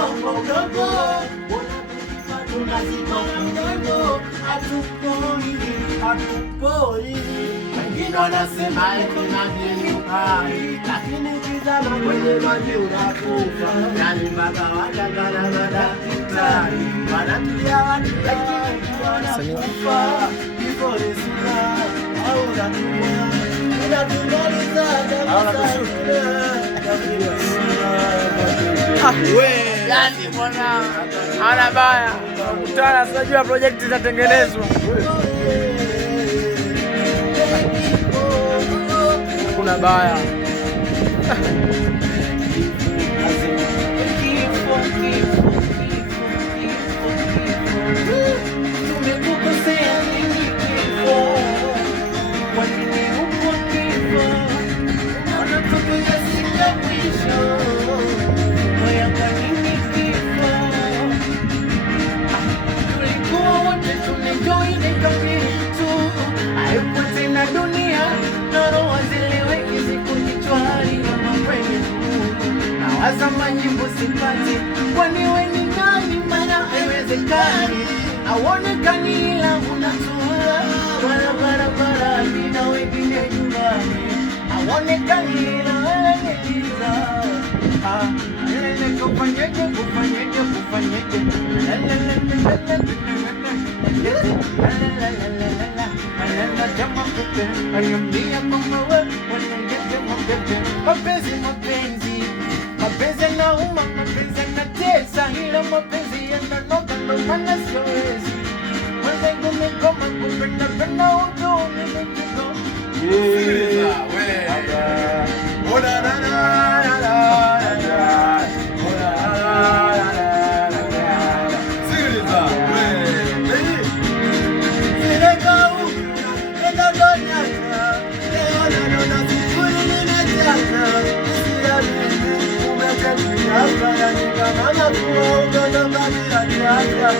mambo mdogo, tunasimama mdogo, hatupoi, hatupoi. Wengine wanasema tunavyenyuka, lakini kizama kwenye maji unakufa. Yani mpaka waganga na madaktari wanatulia watu wanakufa. Kifo ni sura au unatumia, unatumaliza yani bwana ana baya kutana, sijajua project itatengenezwa. Kuna baya Azama nyimbo sipati, kwani we ni nani? Maana haiwezekani auonekani ila unatua barabara bila wengine nyumbani, auonekani ila wewe ni giza. Kufanyeje, kufanyeje, kufanyeje, mapenzi mapenzi yanauma, mapenzi yanatesa, ila mapenzi yananoga, ndo maana siwezi mwenzangu mikoma kupenda penda udoni mtiko. Hapa ya nika mama kuwa ugono kabila ni hapa.